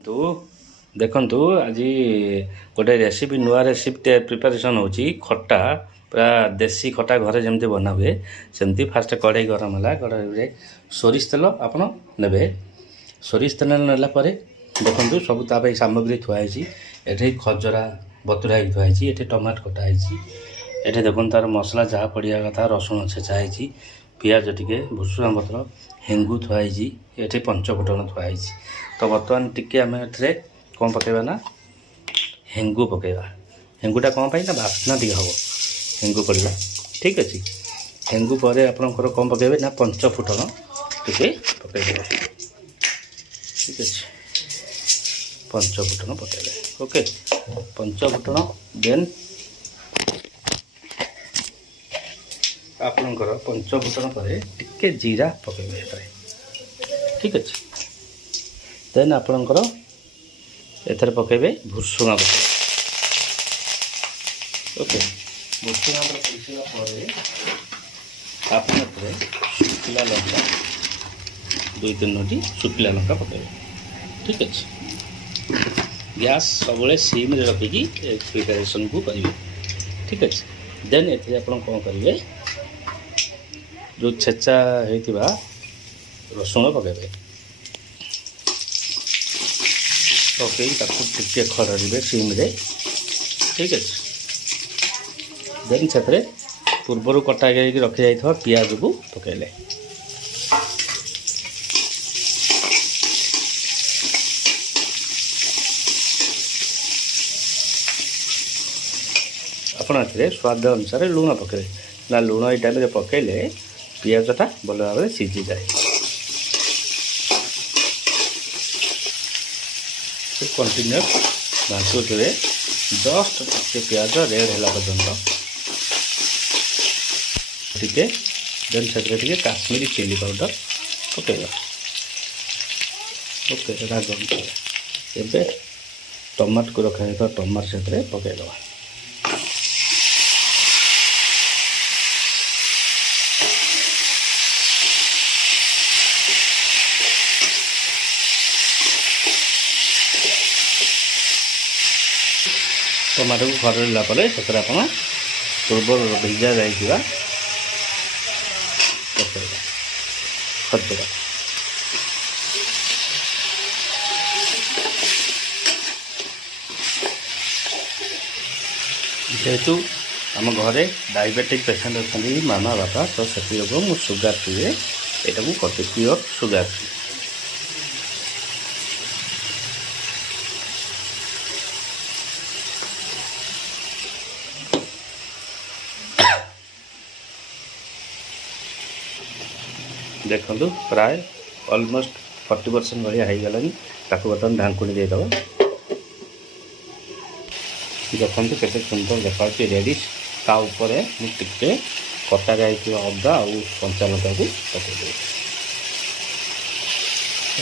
तो देखंतु आज गोटे रेसिपी नुआ रेसिपी प्रिपरेशन होची खट्टा पूरा देसी खट्टा घरे जमती बना हुए सेमती फास्ट कड़ाई गरम है कड़ाई सोरिष तेल आपड़ ने सोरिष तेल नेला देखु सब ताप सामग्री थुआई ये खजरा बतुरा थुआई ये टमाटो कटाई ये देखो तार मसला जहाँ पड़ा कथा रसुण छेचाई पियाज टिके भुसुंगा पत्र हेंगू थुआई ये पंचफुटन थुआई तो बर्तमान टिके आम ए कौन पकेबा ना हेंगू पकेबा हेंगूटा कौन पाई ना बास्ना टी हम हेंगू पड़ा ठीक अच्छे हेंगू पर आपंकर कौन पकेबे ना पंचफुटन टिके पकेबे ठीक अच्छे पंचफुटन पकेबे ओके पंचफुटन देन आपणकर पंचफुटन पर टिके जीरा पकेबे ठीक अच्छे देन आपणकर एथर पकेबे भुसुंगा पत्र ओके भुसुंगा पत्र पकड़ा पर आप शुखिला लंका 2-3 शुखिला लंका पकेबे ठीक अच्छे गैस सब सिम रखिकी प्रिपरेशन को करेंगे ठीक अच्छे देन एथरे आप कौन करेंगे जो छेचा होता रसुण पकेबे पकई टिके खड़े सिम रे ठीक अच्छे देन से पूर्वर कटा रखी जाइए पियाज को पकेले आपड़ स्वाद अनुसार लुण पकेबे ना लुण ये टाइम पकेले पियाजटा भल भाव सीझी जाए कंटिन्यूस भांचुए जस्ट टे पियाज रेड है पर्यंत टिके देन से काश्मीरी चिली पाउडर पकेगा ओके राग अनुसार ए टमाटो को रखा जाता टमाटो से पकईदे टमाटो को खरड़ा से आप पूर्व भिजा जा खजरा जेहेतु आम घरे डायबिटिक पेसेंट अच्छा मामा बापा तो से मुझे सुगार फ्री यहाँ करते प्योर सुगार फ्री देखो प्राय ऑलमोस्ट 40% भाया हो गलानी बर्तमान ढांकुणी देदेव देखो के सुंदर देखा रेडिश ता ऊपर मुझे कटा जाइए अदा और कंचा लंका को पकईदे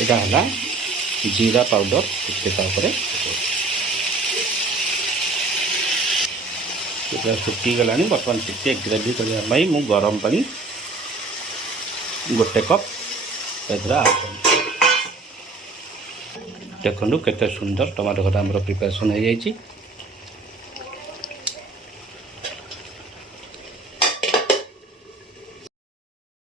यहाँ है जीरा पाउडर टिके फुटी गलानी बर्तमान टिके ग्रेवी करने मु गरम पानी गोटे कप देखो केते सुंदर टमाटो खटा प्रिपरेशन हो जाए।